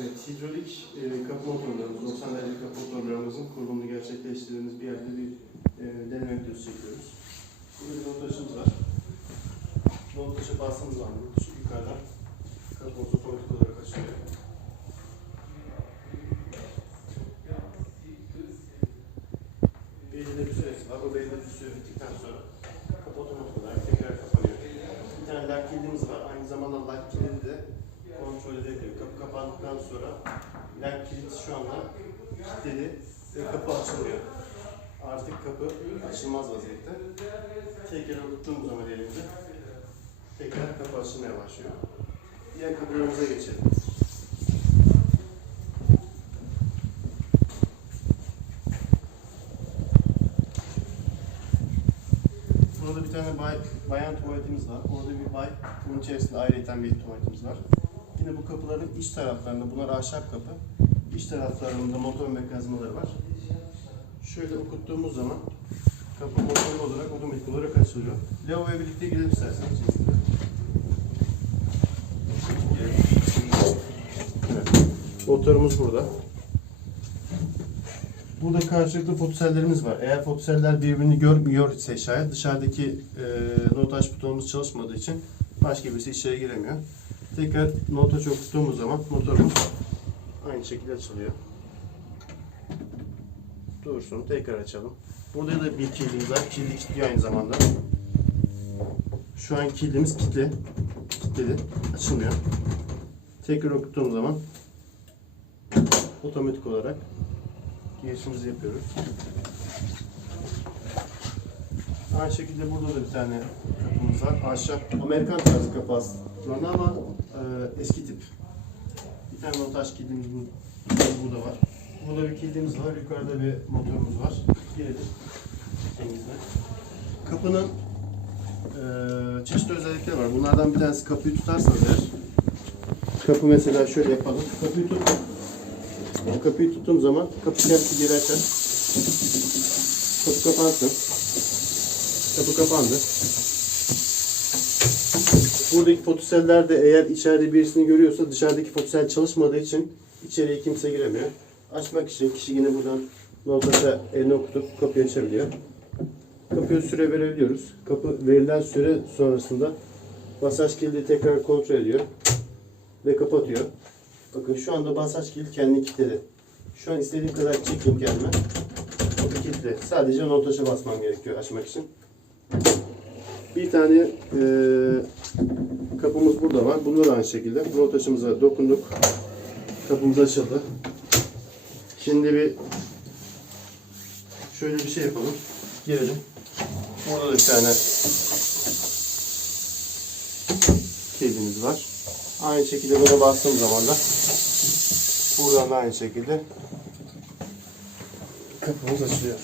Evet, hidrolik e, kapı motorlarımız, 90 derece kapı motorlarımızın kurulumunu gerçekleştirdiğimiz bir yerde bir e, deneme videosu çekiyoruz. Burada bir not taşımız var. Taşı bastığımız zaman şu yukarıdan kapımız otomatik olarak açılıyor. Belirli bir süresi var. O belirli bir süre bittikten sonra kapı otomatik olarak tekrar kapanıyor. Bir tane lock kilidimiz var. Aynı zamanda lock kilidi de kontrol edebiliyor. Kapı kapandıktan sonra lock kilit şu anda kilitledi ve kapı açılmıyor. Artık kapı açılmaz vaziyette. Tekrar tuttuğumuz zaman elimizi tekrar kapı açılmaya başlıyor. Diğer kapılarımıza geçelim. Burada bir tane bay, bayan tuvaletimiz var. Orada bir bay, bunun içerisinde ayrıca bir tuvaletimiz var. Yine bu kapıların iç taraflarında, bunlar ahşap kapı. İç taraflarında motor mekanizmaları var. Şöyle okuttuğumuz zaman kapı motorlu olarak otomatik olarak açılıyor. Lavaboya birlikte girelim isterseniz. Motorumuz burada. Burada karşılıklı fotosellerimiz var. Eğer fotoseller birbirini görmüyor ise şayet dışarıdaki e, notaj butonumuz çalışmadığı için başka birisi içeri giremiyor. Tekrar nota çok tuttuğumuz zaman motorumuz aynı şekilde açılıyor. Dursun. Tekrar açalım. Burada da bir kilidimiz var. Kilidi kilitliyor aynı zamanda. Şu an kilidimiz kilitli. Kilitledi. Açılmıyor. Tekrar okuttuğum zaman otomatik olarak girişimizi yapıyoruz. Aynı şekilde burada da bir tane kapımız var. Ahşap Amerikan tarzı kapı aslında ama e, eski tip. Bir tane montaj kilidimiz bu, burada var. Burada bir kilidimiz var. Yukarıda bir motorumuz var. Girelim. Temizle. Kapının e, çeşitli özellikleri var. Bunlardan bir tanesi kapıyı tutarsanız eğer kapı mesela şöyle yapalım. Kapıyı tut. Bu kapıyı tuttuğum zaman kapı kendisi açar. Kapı kapansın. Kapı kapandı. Buradaki fotoseller de eğer içeride birisini görüyorsa dışarıdaki fotosel çalışmadığı için içeriye kimse giremiyor. Açmak için kişi yine buradan notaşa elini okutup kapıyı açabiliyor. Kapıya süre verebiliyoruz. Kapı verilen süre sonrasında basaj kilidi tekrar kontrol ediyor ve kapatıyor. Bakın şu anda basaj kilidi kendini kilitledi. Şu an istediğim kadar çekeyim kendime. Bakın kilitli. Sadece notaşa basmam gerekiyor açmak için. Bir tane e, kapımız burada var. Bunda da aynı şekilde. Notaşımıza dokunduk. Kapımız açıldı. Şimdi bir şöyle bir şey yapalım. Girelim. Burada da bir tane kilidimiz var. Aynı şekilde buna bastığım zaman da buradan da aynı şekilde kapımız açılıyor.